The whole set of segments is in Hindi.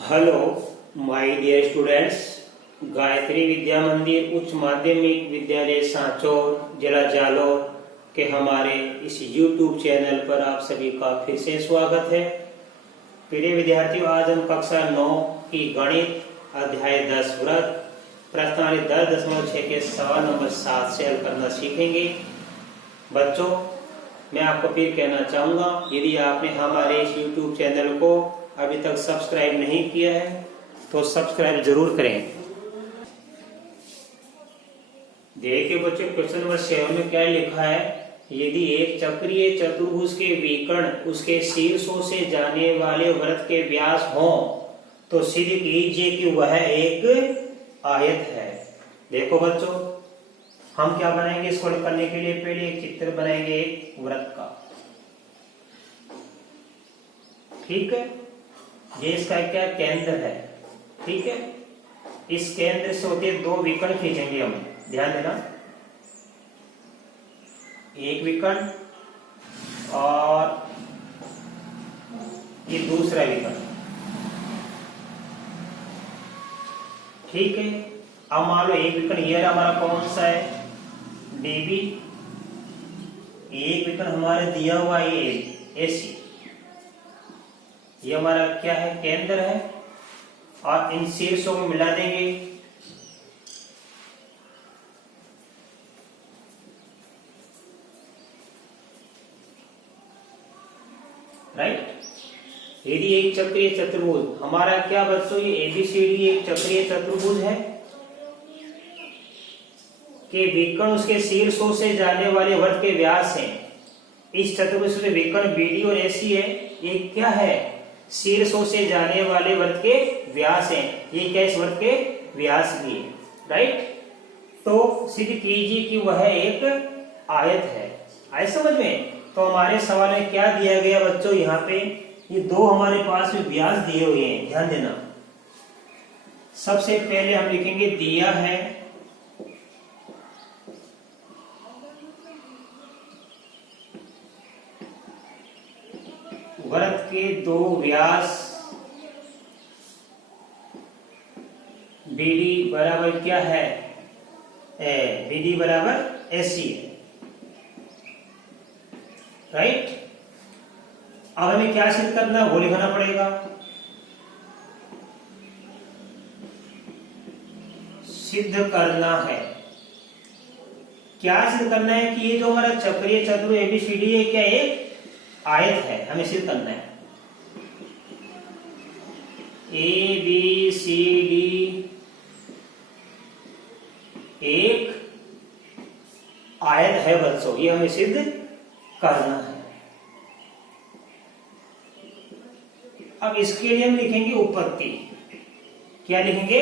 Hello my dear students. Gayatri Vidya Mandir Uchcha माध्यमिक विद्यालय सांचौर जिला जालौर के हमारे इस YouTube चैनल पर आप सभी का फिर से स्वागत है। प्रिय विद्यार्थियों, आज हम कक्षा 9 की गणित अध्याय 10 वृत्त प्रश्नावली 10.6 के सवाल नंबर 7 से हल करना सीखेंगे। बच्चों, मैं आपको फिर कहना चाहूंगा, यदि आपने हमारे इस YouTube चैनल को अभी तक सब्सक्राइब नहीं किया है तो सब्सक्राइब जरूर करें। देखिए बच्चों, क्वेश्चन नंबर 7 में क्या लिखा है। यदि एक चक्रीय चतुर्भुज के विकर्ण उसके शीर्षों से जाने वाले वृत्त के व्यास हो तो सिद्ध कीजिए कि वह एक आयत है। देखो बच्चों, हम क्या बनाएंगे, इसको करने के लिए पहले एक चित्र बनाएंगे एक वृत्त का। ठीक है, ये इसका क्या केंद्र है। ठीक है, इस केंद्र से होते दो विकर्ण खींचेंगे हम, ध्यान देना। एक विकर्ण और ये दूसरा विकर्ण। ठीक है, अब मान लो एक विकर्ण ये हमारा कौन सा है, डीबी। एक विकर्ण हमारे दिया हुआ ये एसी, ये हमारा क्या है, केंद्र है। और इन शीर्षों को मिला देंगे। राइट, यदि एक चक्रीय चतुर्भुज हमारा क्या बच्चों, ये एबीसीडी एक चक्रीय चतुर्भुज है कि विकर्ण उसके शीर्षों से जाने वाले वृत्त के व्यास हैं। इस चतुर्भुज में विकर्ण बीडी और एसी है, ये क्या है, शीर्षों से जाने वाले वृत्त के व्यास हैं। ये क्या, इस वृत्त के व्यास भी है। राइट, तो सिद्ध कीजिए कि वह एक आयत है। आए समझ में। तो हमारे सवाल में क्या दिया गया बच्चों, यहाँ पे ये दो हमारे पास में व्यास दिए हुए हैं, ध्यान देना। सबसे पहले हम लिखेंगे दिया है वृत्त के दो व्यास BD बराबर क्या है, BD बराबर AC है। राइट, अब हमें क्या सिद्ध करना है, वो लिखना पड़ेगा। सिद्ध करना है, क्या सिद्ध करना है कि ये जो हमारा चक्रीय चतुर्भुज ABCD है क्या एक आयत है, हमें सिद्ध करना है। ABCD एक आयत है बच्चों, ये हमें सिद्ध करना है। अब इसके लिए हम लिखेंगे उपपत्ति। क्या लिखेंगे,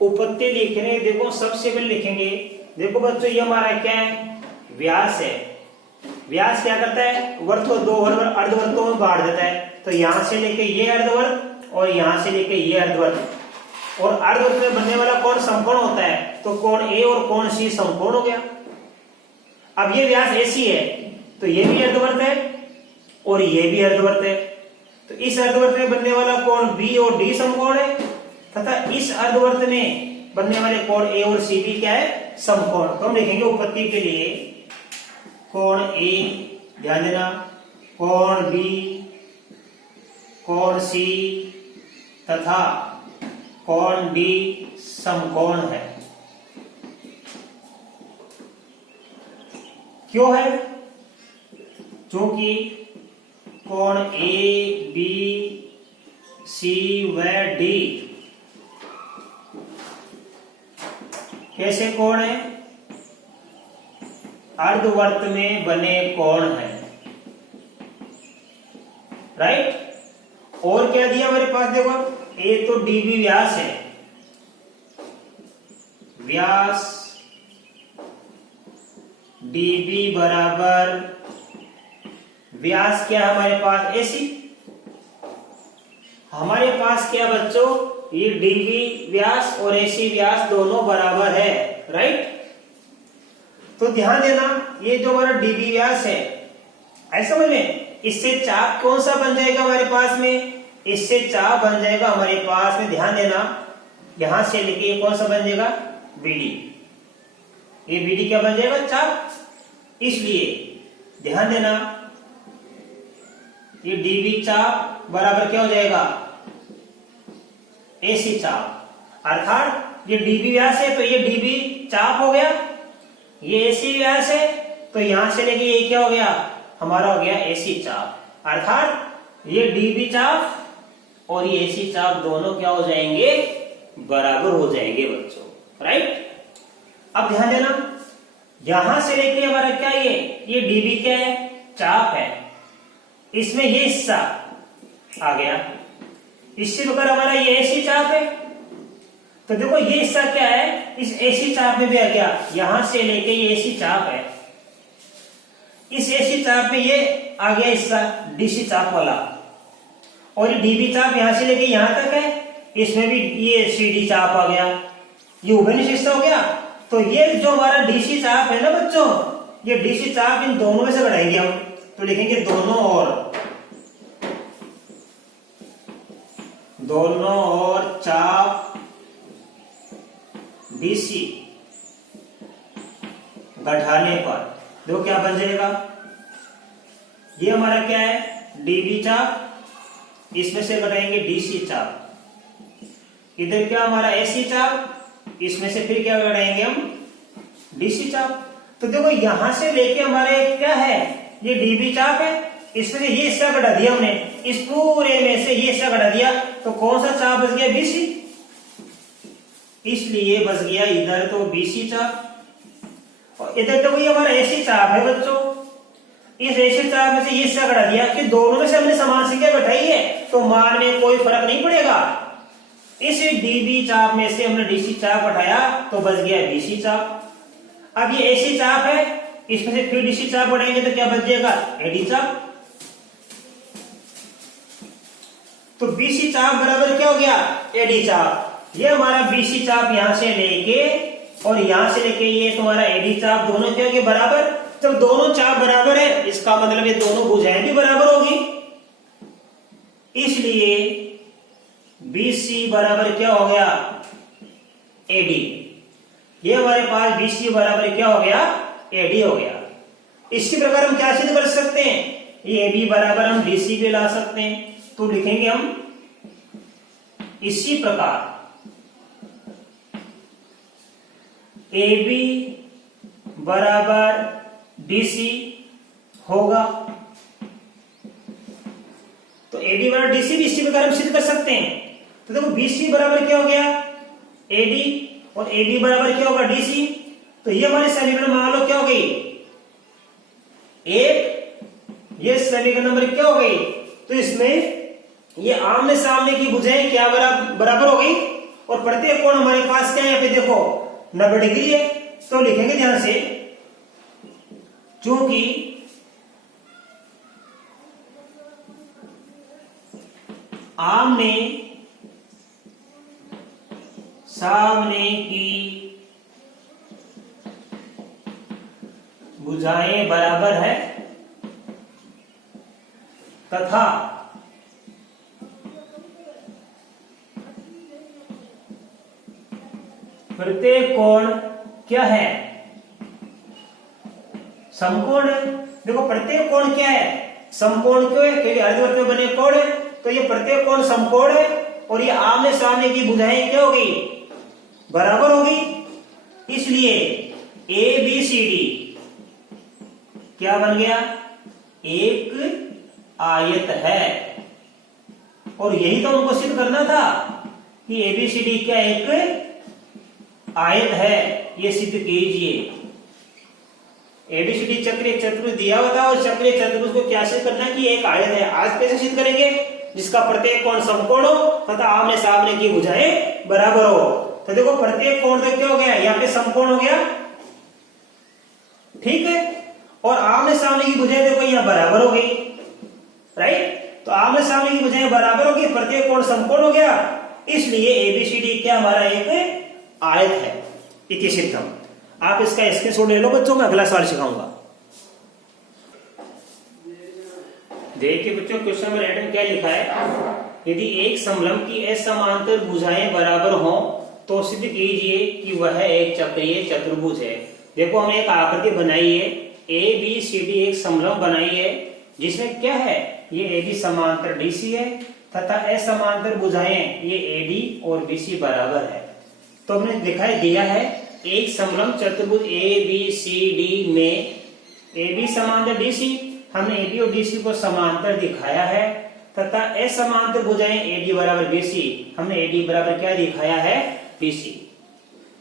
उपपत्ति लिख रहे हैं। देखो सबसे पहले लिखेंगे, देखो बच्चों ये हमारा क्या है, व्यास है। व्यास क्या करता है, वृत्त को दो अर्धवृत्तों में बांट देता है। तो यहां से लेके ये अर्धवृत्त और यहां से लेके ये अर्धवृत्त, और अर्धवृत्त में बनने वाला कोण समकोण होता है, तो कोण ए और कोण सी समकोण हो गया। अब ये व्यास AC है, तो ये भी अर्धवृत्त है और ये भी अर्धवृत्त है, तो इस अर्धवृत्त में बनने वाला कोण B और D समकोण है, तथा इस अर्धवृत्त में बनने वाले कोण A और C भी क्या है, समकोण। तो हम लिखेंगे उपपत्ति के लिए कोण A, ध्यान देना, कोण B, कोण C तथा कोण D समकोण है। क्यों है, क्योंकि कोण A, B, C व D कैसे कोण है, अर्धवृत्त में बने कोण है। राइट, और क्या दिया हमारे पास, देखो ए तो DB व्यास है, व्यास DB बराबर व्यास क्या हमारे पास AC। हमारे पास क्या बच्चों, ये DB व्यास और AC व्यास दोनों बराबर है। राइट, तो ध्यान देना, ये जो हमारा DB व्यास है, ऐसा समझ में, इससे चाप कौन सा बन जाएगा हमारे पास में, इससे चाप बन जाएगा हमारे पास में, ध्यान देना, यहां से लेके ये कौन सा बन जाएगा, बीडी। ये बीडी क्या बन जाएगा, चाप। इसलिए ध्यान देना, ये डीबी चाप बराबर क्या हो जाएगा, एसी चाप। अर्थात ये डीबी व्यास है तो ये डीबी चाप हो गया, ये एसी व्यास है तो यहां से लेके ये क्या हो गया, हमारा हो गया एसी चाप। अर्थात ये डीबी चाप और ये एसी चाप दोनों क्या हो जाएंगे, बराबर हो जाएंगे बच्चों, राइट। अब ध्यान देना, यहां से लेके हमारा क्या, ये डीबी क्या है, चाप है, इसमें ये हिस्सा आ गया, इससे बगैर हमारा ये एसी चाप है। तो देखो ये हिस्सा क्या है, इस एसी चाप में भी आ गया, यहां से लेके ये एसी चाप है, इस एसी चाप में ये आ गया हिस्सा डीसी चाप वाला, और ये डीबी चाप यहां से लेके यहां तक है, इसमें भी ये सीडी चाप आ गया, ये उभयनिष्ठ हिस्सा हो गया। तो ये जो हमारा डीसी चाप है ना बच्चों, ये डीसी चाप इन दोनों में से बढ़ाएंगे हम, तो लिखेंगे दोनों और चाप डीसी घटाने पर देखो क्या बन जाएगा, ये हमारा क्या है, डीबी चाप, इसमें से घटाएंगे डीसी चाप, इधर क्या हमारा एसी चाप, इसमें से फिर क्या घटाएंगे हम, डीसी चाप। तो देखो यहां से लेके हमारे क्या है, ये डीबी चाप है, इसमें से ये हिस्सा घटा दिया हमने, इस पूरे में से ये हिस्सा घटा दिया, तो कौन सा चाप बच गया, बीसी। इसलिए बच गया इधर तो बीसी चाप, और इधर तो ये हमारा एसी चाप है बच्चों, इस एसी चाप में से ये हिस्सा घटा दिया, कि दोनों में से हमने समान संख्या घटाई है तो मान में कोई फर्क नहीं पड़ेगा। इस डीबी चाप में से हमने डीसी चाप हटाया तो बच गया बीसी चाप। अब ये एसी चाप है, इसमें से फिर डीसी चाप बढ़ाएंगे तो क्या बच जाएगा, एडी चाप। तो बीसी चाप बराबर क्या हो गया, एडी चाप। ये हमारा बीसी चाप यहां से लेके और यहां से लेके ये तुम्हारा एडी चाप दोनों क्या हो गए बराबर। जब दोनों चाप बराबर है इसका मतलब ये दोनों भुजाएं भी बराबर होगी, इसलिए बीसी बराबर क्या हो गया, एडी। ये हमारे पास बीसी बराबर क्या हो गया, एडी हो गया। इसी प्रकार हम क्या सिद्ध कर सकते हैं, ये एबी बराबर हम डीसी भी ला सकते हैं, तो लिखेंगे हम इसी प्रकार एबी बराबर डीसी होगा। तो एबी बराबर डीसी भी इसी प्रकार हम सिद्ध कर सकते हैं। तो देखो बीसी बराबर क्या हो गया, एडी, और एडी बराबर क्या होगा, डीसी। तो ये हमारे समीकरण मान लो क्या हो गई, एक, ये समीकरण नंबर क्या हो गई। तो इसमें ये आमने सामने की भुजाएं क्या बराबर हो गई, और प्रत्येक कोण हमारे पास क्या है, यहाँ पे देखो 90 डिग्री है। तो लिखेंगे ध्यान से, चूंकि आमने सामने की भुजाएं बराबर है तथा प्रत्येक कोण क्या है, समकोण है। देखो प्रत्येक कोण क्या है, समकोण क्यों है, क्योंकि अर्धवृत्त में बने कोण है, तो ये प्रत्येक कोण समकोण है, और ये आमने सामने की भुजाएं क्या हो गई, बराबर होगी। इसलिए ए बी सी डी क्या बन गया, एक आयत है। और यही तो हमको सिद्ध करना था कि एबीसीडी क्या एक आयत है, ये सिद्ध कीजिए। एबीसीडी चक्रीय चतुर्भुज दिया हुआ था, और चक्रीय चतुर्भुज को क्या सिद्ध करना है कि एक आयत है। आज कैसे सिद्ध करेंगे, जिसका प्रत्येक कोण समकोण हो तथा आमने सामने की भुजाएं बराबर हो। तो देखो प्रत्येक कोण तो क्या हो गया, यहाँ पे समकोण हो गया, ठीक है, और आमने सामने की भुजाएं देखो यहाँ बराबर हो गई, राइट। तो आमने सामने की भुजाएं बराबर हो गई, प्रत्येक कोण समकोण हो गया, इसलिए एबीसीडी क्या हमारा एक आयत है, इति सिद्धम। आप इसका स्क्रीनशॉट ले लो बच्चों, मैं अगला सवाल सिखाऊंगा। देखिए बच्चों, क्वेश्चन नंबर 8 में क्या लिखा है, यदि एक समलंब की असमांतर भुजाएं बराबर हों तो सिद्ध कीजिए कि वह एक चक्रीय चतुर्भुज है। देखो हमने एक आकृति बनाई है, ए बी सी डी एक समलंब बनाई है जिसमें क्या है, ये ए बी समांतर डी सी है तथा असमांतर भुजाएं ये ए डी और बी सी बराबर है। तो हमने दिखाई दिया है एक समलंब चतुर्भुज ए बी सी डी में ए बी समांतर डी सी, हमने ए बी और डी सी को समांतर दिखाया है तथा असमांतर भुजाएं ए डी बराबर बी सी, हमने ए डी बराबर क्या दिखाया है, बी सी।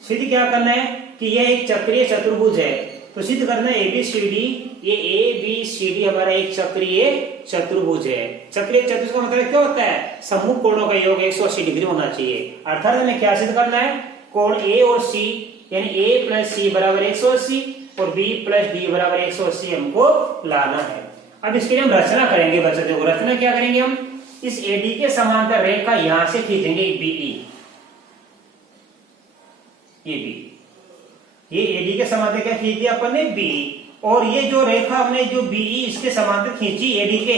सिद्ध क्या करना है कि यह एक चक्रीय चतुर्भुज है, तो सिद्ध करना है ए बी सी डी, ये ए बी सी डी हमारा एक चक्रीय चतुर्भुज है। चक्रीय चतुर्भुज का मतलब क्या होता है, सम्मुख कोणों का योग 180 डिग्री होना चाहिए। अर्थात हमें क्या सिद्ध करना है, कोण ए और सी यानी ए प्लस सी बराबर 180 और बी प्लस डी बराबर 180 हमको लाना है। अब इसके लिए हम रचना करेंगे बच्चों, देखो रचना क्या करेंगे, हम इस एडी के समांतर रेखा यहां से खींचेंगे बीई, ये बी, ये एडी के समांतर क्या खींच दिया अपन ने, बी, और ये जो रेखा हमने जो बीई इसके समांतर खींची एडी के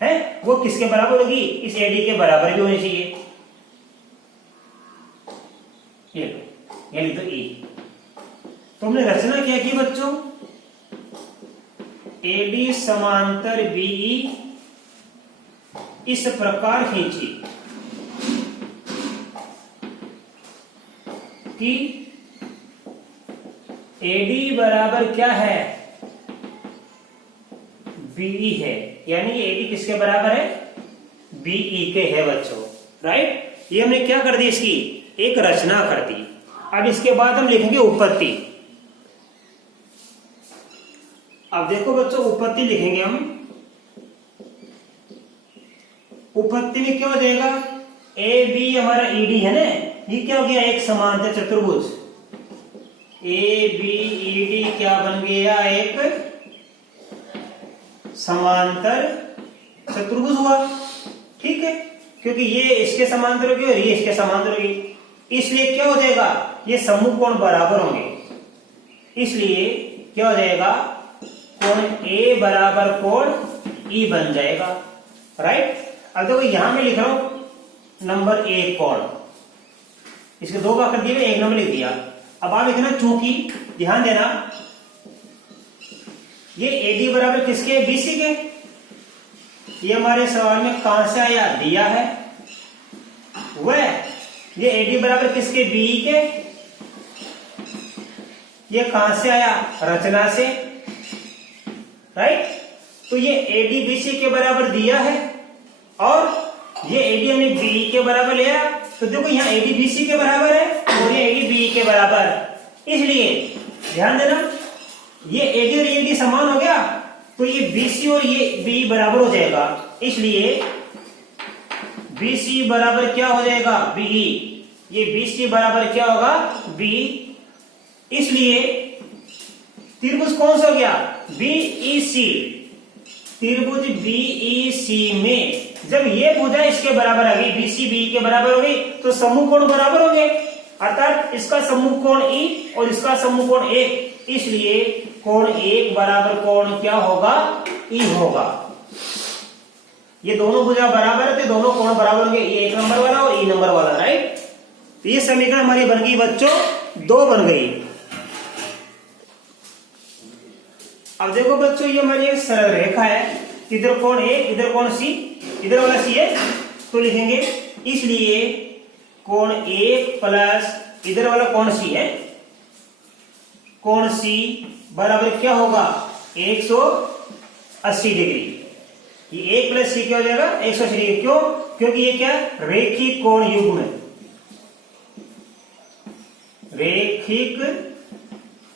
है वो किसके बराबर होगी, इस एडी के बराबर भी होनी चाहिए। ये लिख दो ई। तो हमने रचना क्या की बच्चों, एडी समांतर बीई इस प्रकार खींची कि एडी बराबर क्या है, बीई है, यानी ये एडी किसके बराबर है, बीई के है बच्चों, राइट। ये हमने क्या कर दी, इसकी एक रचना कर दी। अब इसके बाद हम लिखेंगे उपपत्ति। अब देखो बच्चों उपपत्ति लिखेंगे हम, उपपत्ति में क्या हो जाएगा, ए बी हमारा ईडी है ना, ये क्या हो गया, एक समांतर चतुर्भुज, ए बी ई डी क्या बन गया, एक समांतर चतुर्भुज हुआ, ठीक है, क्योंकि ये इसके समांतर होगी और ये इसके समांतर होगी, इसलिए क्या हो जाएगा, ये सम्मुख कोण बराबर होंगे, इसलिए क्या हो जाएगा, कोण ए बराबर कोण ई बन जाएगा, राइट। अब देखो यहां मैं लिख रहा हूं नंबर एक कोण, इसके दो भाग कर दिए, एक नंबर लिख दिया। अब आप लिखना चूंकि, ध्यान देना, ये एडी बराबर किसके, बीसी के, ये हमारे सवाल में कहां से आया, दिया है वह, ये एडी बराबर किसके, बीई के, ये कहां से आया, रचना से, राइट। तो ये एडी बीसी के बराबर दिया है और ये एडी हमने बीई के बराबर लिया, तो देखो यहाँ एडी बीसी के बराबर है और ये एडी बीई के बराबर, इसलिए ध्यान देना ये एडी और एडी समान हो गया, तो ये बीसी और ये बी बराबर हो जाएगा, इसलिए बीसी बराबर क्या हो जाएगा, बीई, ये बीसी बराबर क्या होगा, बी, इसलिए त्रिभुज कौन सा हो गया, बीईसी, त्रिभुज बीईसी में जब ये भुजा इसके बराबर आ गई, बीसी बी के बराबर हो गई, तो सम्मुख कोण बराबर हो गए, अर्थात इसका सम्मुख कोण ई और इसका सम्मुख कोण एक, इसलिए कोण एक बराबर कोण क्या होगा, ई होगा। ये दोनों भुजा बराबर है तो दोनों कोण बराबर होंगे, ये एक नंबर वाला और ई नंबर वाला, राइट। तो ये समीकरण हमारी बन गई बच्चों, दो बन गई। अब देखो बच्चों ये हमारी एक सरल रेखा है, इधर कोण ए, इधर कोण सी, इधर वाला सी है, तो लिखेंगे इसलिए कोण एक प्लस इधर वाला कोण सी है, कोण सी बराबर क्या होगा, 180 डिग्री। ये एक प्लस सी क्या हो जाएगा, 180 डिग्री, क्यों, क्योंकि ये क्या, रेखिक कोण युग्म है, रेखिक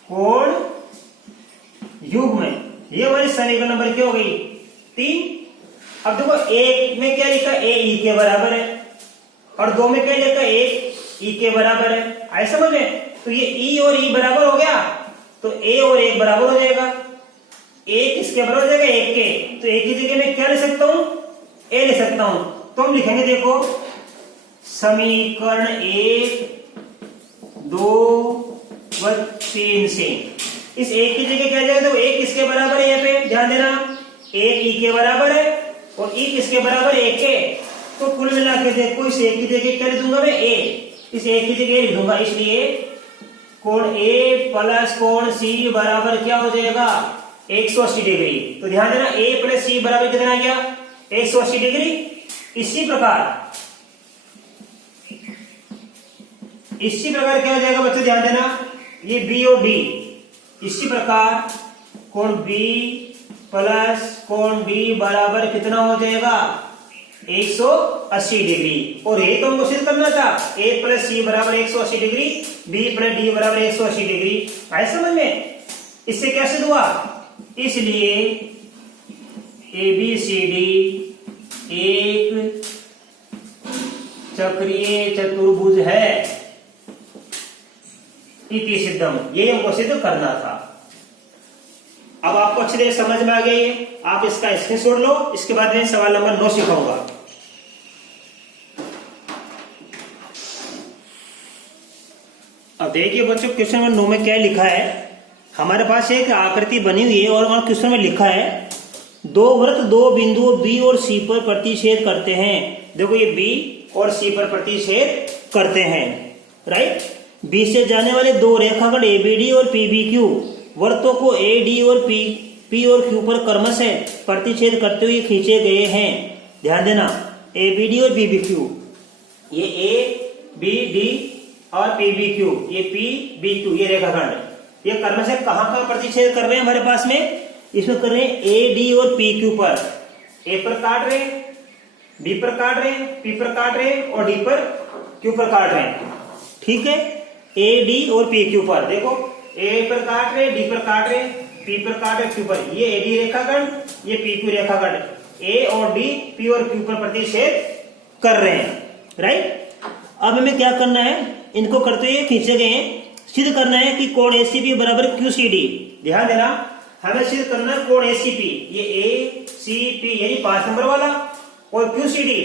कोण युग्म में, ये हमारी समीकरण नंबर क्या हो गई, 3। अब देखो एक में क्या लिखा, ए ई के बराबर है, और दो में क्या लिखा, एक ई के बराबर है, ऐसा समझ में, तो ये ई और ई बराबर हो गया, तो ए और एक बराबर हो जाएगा, एक इसके बराबर हो जाएगा एक के, तो एक की जगह मैं क्या ले सकता हूं, ए ले सकता हूं, तो हम लिखेंगे देखो समीकरण 1, 2 व 3 से इस एक की जगह क्या जाएगा, तो एक किसके बराबर है, यहाँ पे ध्यान देना, एक ई के बराबर है और ई किसके बराबर है, एक के, तो कुल मिला के देखो इस ए की जगह क्या लिख दूंगा मैं, ए, इस ए की जगह लिख दूंगा, इसलिए कोण ए प्लस कोण सी बराबर क्या हो जाएगा 180 डिग्री। तो ध्यान देना ए प्लस सी बराबर कितना आ गया 180 डिग्री। इसी प्रकार क्या हो जाएगा बच्चों, ध्यान देना, ये बी और डी, इसी प्रकार कोण बी प्लस कोण डी बराबर कितना हो जाएगा 180 डिग्री। और ये तो हमको सिद्ध करना था, ए प्लस सी बराबर 180 डिग्री, बी प्लस डी बराबर 180 डिग्री। आए समझ में? इससे क्या सिद्ध हुआ, इसलिए ए बी सी डी एक चक्रीय चतुर्भुज है, इति सिद्धम, ये हमको सिद्ध करना था। अब आपको अच्छी तरह समझ में आ गया ये, आप इसका स्क्रीनशॉट लो, इसके बाद में सवाल नंबर 9 सिखाऊंगा। अब देखिए बच्चों क्वेश्चन नंबर 9 में क्या लिखा है, हमारे पास एक आकृति बनी हुई है और क्वेश्चन में लिखा है दो वृत्त दो बिंदुओं बी और सी पर प्रतिच्छेद करते हैं। देखो ये बी और सी पर प्रतिच्छेद करते हैं, राइट। बी से जाने वाले दो रेखाखंड एबीडी और पीबीक्यू वृत्तों को ए डी और पी और क्यू पर क्रमशः प्रतिच्छेद करते हुए खींचे गए हैं। ध्यान देना ए बी डी और पीबीक्यू, ये ए बी डी और पीबीक्यू, ये पी बी क्यू, ये रेखाखंड, ये क्रमशः कहाँ प्रतिच्छेद कर रहे हैं हमारे पास में, इसमें कर रहे हैं ए डी और पी क्यू पर। ए पर काट रहे हैं, बी पर काट रहे हैं, पी पर काट रहे हैं और डी पर क्यू पर काट रहे हैं, ठीक है। ए डी और पी क्यू पर, देखो ए पर काट रहे, डी पर काट रहे, पी पर काट रहे, क्यू पर, ये ए डी रेखाखंड, ये पी क्यू रेखाखंड, ए और डी पी और क्यू पर प्रतिच्छेद कर रहे हैं, राइट। अब हमें क्या करना है, इनको करते हुए खींचे गए हैं, सिद्ध करना है कि कोण एसीपी बराबर क्यूसीडी। ध्यान देना हमें सिद्ध करना है कोण एसीपी, ये ए सी पी यानी 5 नंबर वाला, और क्यूसीडी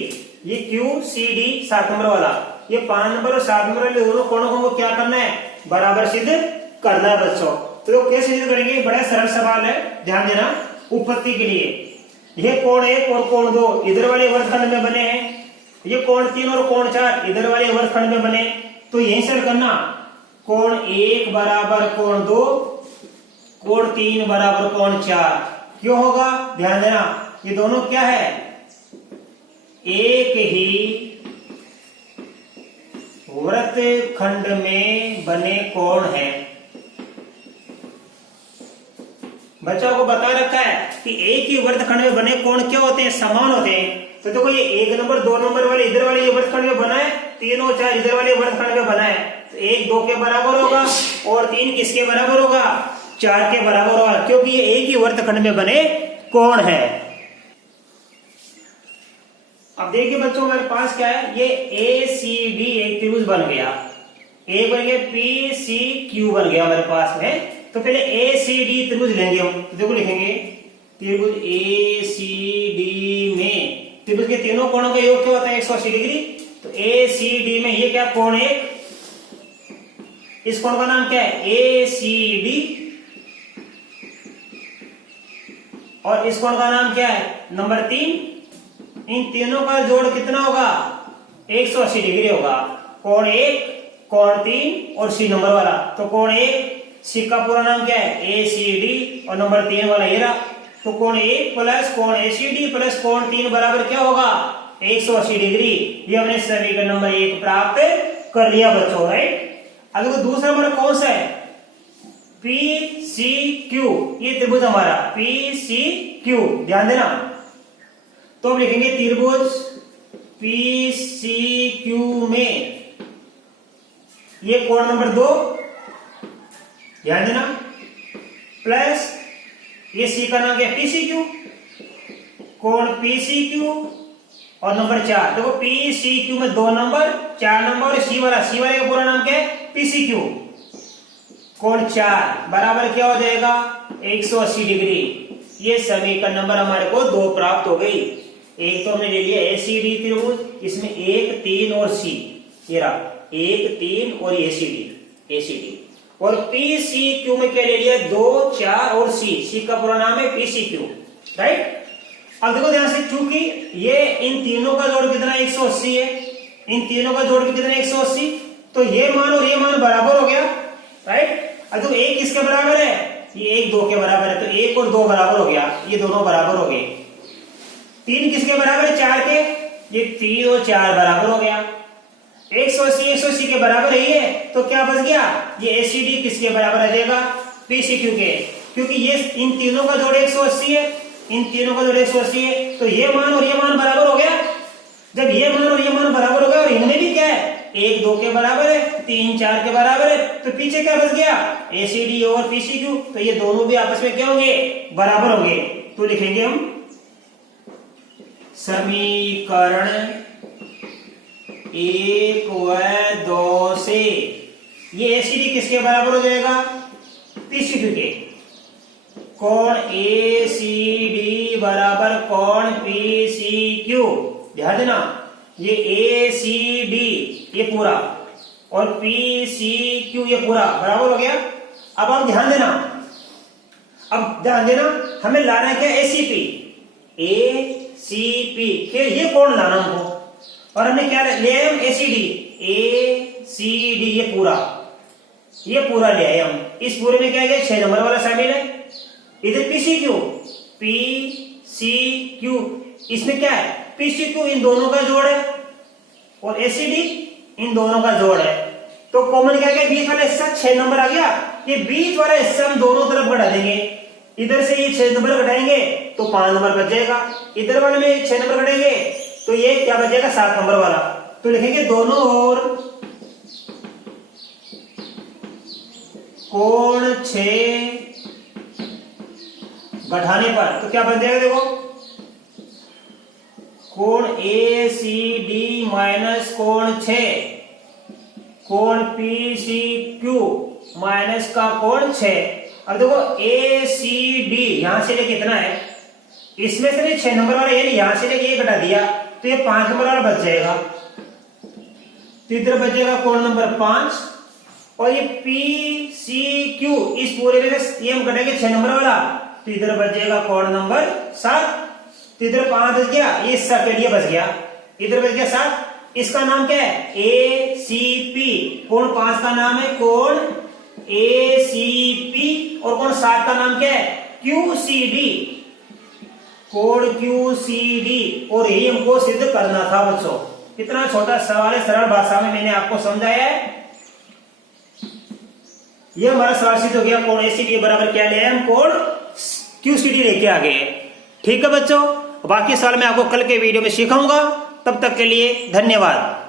ये क्यूसीडी 7 नंबर वाला, ये 5 नंबर और 7 नंबर वाले दोनों कोणों को क्या करना है, बराबर सिद्ध करना है बच्चों। तो कैसे सिद्ध करेंगे, बड़ा सरल सवाल है, ध्यान देना। उत्पत्ति के लिए ये कोण 1 और कोण 2 इधर वाले वर्गखंड में बने हैं, ये कोण 3 और कोण 4 इधर वाले वर्गखंड में बने, तो यही सर करना कोण 1 बराबर कोण 2, कोण 3 बराबर कोण 4। क्यों होगा, ध्यान देना ये दोनों क्या है, एक ही वृत्त खंड में बने कोण है। बच्चों को बता रखा है कि एक ही वृत्त खंड में बने कोण क्या होते हैं, समान होते हैं। तो देखो ये 1 नंबर 2 नंबर वाले इधर वाले वृत्त खंड में बना है, 3 और 4 इधर वाले वृत्त खंड में बना है, तो 1 2 के बराबर होगा और 3 किसके बराबर होगा, 4 के बराबर होगा, क्योंकि ये एक ही वृत्त खंड में बने कोण है। अब देखिए बच्चों हमारे पास क्या है, ये ए सी डी एक त्रिभुज बन गया, एक बन गया पी सी क्यू बन गया हमारे पास में। तो पहले ए सी डी त्रिभुज लेंगे हम, देखो लिखेंगे त्रिभुज ए सी डी में त्रिभुज के तीनों कोणों का योग क्या होता है 180 डिग्री। तो ए सी डी में ये क्या कोण है, इस कोण का नाम क्या है ए सी डी, और इस कोण का नाम क्या है नंबर 3। इन तीनों का जोड़ कितना होगा 180 डिग्री होगा, कोण 1 कोण 3 और सी नंबर वाला। तो कोण 1 सी का पूरा नाम क्या है ए सी डी और नंबर 3 वाला ये रहा। तो कोण 1 प्लस कोण ए सी डी प्लस कोण 3 बराबर क्या होगा 180 डिग्री। ये हमने समीकरण नंबर 1 प्राप्त कर लिया बच्चों, राइट। अब देखो दूसरा नंबर कौन सा है पी सी क्यू, ये त्रिभुज हमारा पी सी क्यू, ध्यान देना। तो हम लिखेंगे त्रिभुज पी सी क्यू में ये कोण नंबर 2, ध्यान देना, प्लस ये सी का नाम क्या है पीसी क्यू, कोण पीसी क्यू और नंबर 4। देखो पीसी क्यू में 2 नंबर 4 नंबर और सी वाला का पूरा नाम क्या है पीसी क्यू, कोण 4 बराबर क्या हो जाएगा 180 डिग्री। ये समीकरण नंबर हमारे को 2 प्राप्त हो गई। एक तो हमने ले लिया एसीडी त्रिभुज, इसमें 1 3 और सी, ये रहा 1 3 और एसीडी, और पीसीक्यू में क्या ले लिया 2 4 और सी का पूरा नाम है पीसीक्यू, राइट। अब देखो ध्यान से, क्योंकि ये इन तीनों का जोड़ कितना 180 है, इन तीनों का जोड़ कितना 180, तो ये मान और ये मान बराबर हो गया, राइट। अब देखो एक किसके बराबर है, ये 1 2 के बराबर है, तो 1 और 2 बराबर हो गया, ये दोनों बराबर हो गए। 3 किसके बराबर है, 4 के, ये 3 और 4 बराबर हो गया। 180 के बराबर ही है, तो क्या बच गया, ये एसीडी किसके बराबर आ जाएगा, पीसीक्यू के, क्योंकि ये इन तीनों का जोड़ 180 है, इन तीनों का जोड़ 180 है, तो ये मान और ये मान बराबर हो गया। जब ये मान और ये मान बराबर हो गया और इनमें भी क्या है, 1 2 के बराबर है, 3 4 के बराबर है, तो पीछे क्या बच गया, एसीडी और पीसीक्यू, तो ये दोनों भी आपस में क्या होंगे, बराबर होंगे। तो लिखेंगे हम समीकरण 1 व 2 से ये एसीडी किसके बराबर हो जाएगा, पीसीक्यू के। कोण एसीडी बराबर कोण पीसीक्यू, ध्यान देना, ये एसीडी ये पूरा और पीसीक्यू ये पूरा बराबर हो गया। अब आप ध्यान देना, अब ध्यान देना, हमें लाना है क्या, एसीपी, एसीपी के ये कोण लाना हमको, और हमने क्या ले आए हम, एसीडी, एसीडी ये पूरा ले आए हम। इस पूरे में क्या है, 6 नंबर वाला शामिल है। इधर पीसीक्यू, पीसीक्यू इसमें क्या है, पीसीक्यू इन दोनों का जोड़ है और एसीडी इन दोनों का जोड़ है, तो कॉमन क्या है, बीच वाला हिस्सा 6 नंबर आ गया। ये बीच वाला हिस्सा हम दोनों तरफ बढ़ा देंगे, इधर से ये 6 नंबर घटाएंगे तो 5 नंबर बच जाएगा, इधर वाले में 6 नंबर घटाएंगे तो ये क्या बचेगा, 7 नंबर वाला। तो लिखेंगे दोनों ओर कोण 6 बढ़ाने पर, तो क्या बन जाएगा, देखो कोण एसीडी माइनस कोण 6, कोण पीसीक्यू माइनस का कोण 6। अब देखो एसीडी यहां से लेके कितना है, इसमें से भी 6 नंबर वाला ये नहीं, यहां से लेके ये घटा दिया तो ये 5 नंबर वाला बच जाएगा, तो इधर बचेगा कोण नंबर 5। और ये पीसीक्यू इस पूरे में ये हम घटाएंगे 6 नंबर वाला, तो इधर बच जाएगा कोण नंबर 7, तो इधर 5 बच गया, ये सर्कल बच गया, इधर बच गया 7। इसका नाम क्या है, एसीपी, कोण 5 का नाम है कोण एसीपी, और कोण 7 का नाम क्या है, क्यूसीडी, कोण क्यूसीडी। और यही हमको सिद्ध करना था बच्चों। कितना छोटा सवाल है, सरल भाषा में मैंने आपको समझाया है। ये हमारा सवाल सिद्ध हो गया, कोण एसीडी बराबर क्या ले आए हम, कोण क्यूसीडी लेके आ गए। ठीक है बच्चों, बाकी सवाल मैं आपको कल के वीडियो में सिखाऊंगा। तब तक के लिए धन्यवाद।